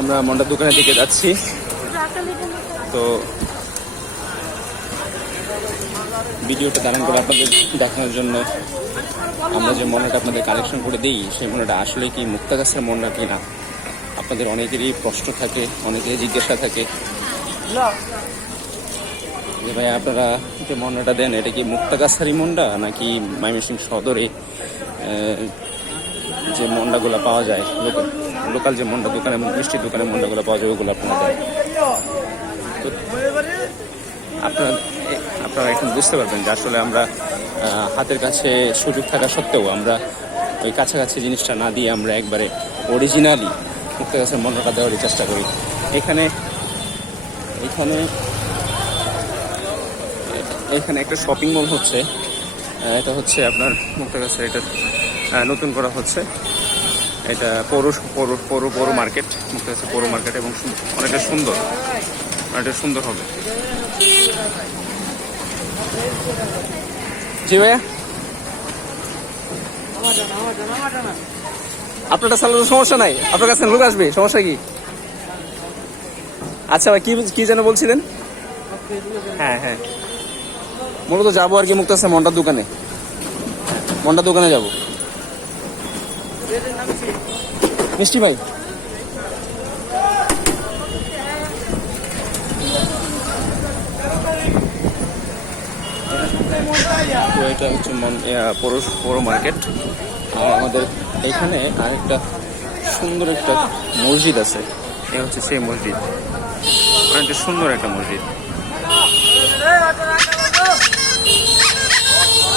আমরা মন্ডার দোকানের দিকে যাচ্ছি। তো ভিডিওটা দাঁড়ান করে আপনাদের দেখানোর জন্য আমরা যে মন্ডাটা আপনাদের কালেকশন করে দিই, সেই মন্ডাটা আসলে কি মুক্তা গাছের কি না আপনাদের অনেকেরই প্রশ্ন থাকে, অনেকেরই জিজ্ঞাসা থাকে। যে ভাই আপনারা যে মন্ডাটা দেন, এটা কি মুক্তা গাছারি মন্ডা নাকি ময়মনসিং সদরে যে মন্ডাগুলো পাওয়া যায়? লোকাল যে মন্ডা দোকান এবং মিষ্টির দোকানে মন্ডাগুলো পাওয়া যায় ওগুলো আপনারা তো আপনারা আপনারা এখন বুঝতে পারবেন যে আসলে আমরা হাতের কাছে সুযোগ থাকা সত্ত্বেও আমরা ওই কাছাকাছি জিনিসটা না দিয়ে আমরা একবারে অরিজিনালি মুক্তা গাছের মন্ডাটা দেওয়ারই চেষ্টা করি। এখানে এখানে এখানে একটা শপিং মল হচ্ছে। এটা হচ্ছে আপনার মুক্তাগাছা এটা নতুন করা হচ্ছে। এটা পৌর পৌর পৌর পৌর মার্কেট মুক্তাগাছা পৌর মার্কেট এবং অনেকটা সুন্দর। অনেকটা সুন্দর হবে। জি ভাইয়া। আপনারটা চালাতে সমস্যা নাই? আপনার কাছে লোক আসবে, সমস্যা কি? আচ্ছা ভাই, কি কি যেন বলছিলেন? হ্যাঁ হ্যাঁ। মূলত যাব আর কি মুক্তাসা মন্ডার দোকানে। মন্ডার দোকানে যাব। মিষ্টি ভাই। এটা হচ্ছে মন- ইয়া, পৌর পৌর মার্কেট। আর আমাদের এখানে আরেকটা সুন্দর একটা মসজিদ আছে। এ হচ্ছে সেই মসজিদ। অনেকটা সুন্দর একটা মসজিদ।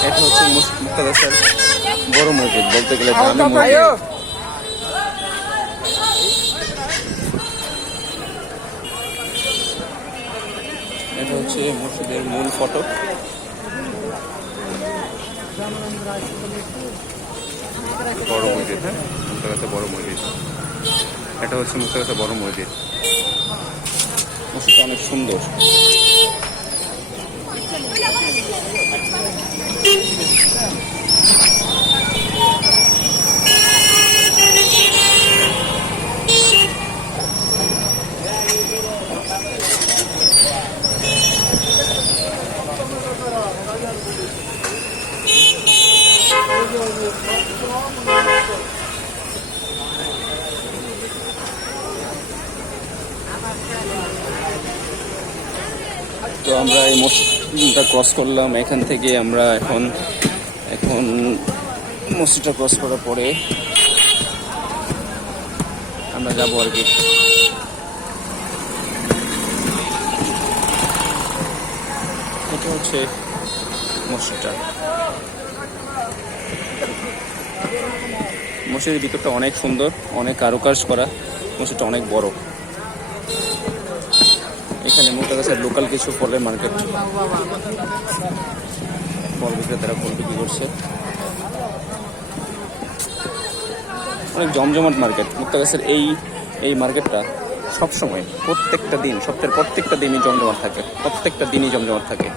এটা হচ্ছে মুক্তাগাছার বড় মসজিদ বলতে গেলে মসজিদ। এটা হচ্ছে মসজিদের মূল ফটক। বড় মসজিদ হ্যাঁ? মুক্তাগাছা বড় মসজিদ। এটা হচ্ছে মুক্তাগাছা বড় মসজিদ। মসজিদটা অনেক সুন্দর। তো আমরা এই মসজিদটা ক্রস করলাম। এখান থেকে আমরা এখন এখন মসজিদটা ক্রস করার পরে আমরা যাব আর কি। এটা হচ্ছে মসজিদটা। মসজিদের ভিতরটা অনেক সুন্দর, অনেক কারুকাজ করা, মসজিদটা অনেক বড়। এখানে মোটাগাছের লোকাল কিছু ফলের মার্কেট ফল বিক্রেতারা ফল বিক্রি করছে। অনেক জমজমাট মার্কেট মুক্তাগাছের এই এই মার্কেটটা সবসময় প্রত্যেকটা দিন, সপ্তাহের প্রত্যেকটা দিনই জমজমাট থাকে। প্রত্যেকটা দিনই জমজমাট থাকে।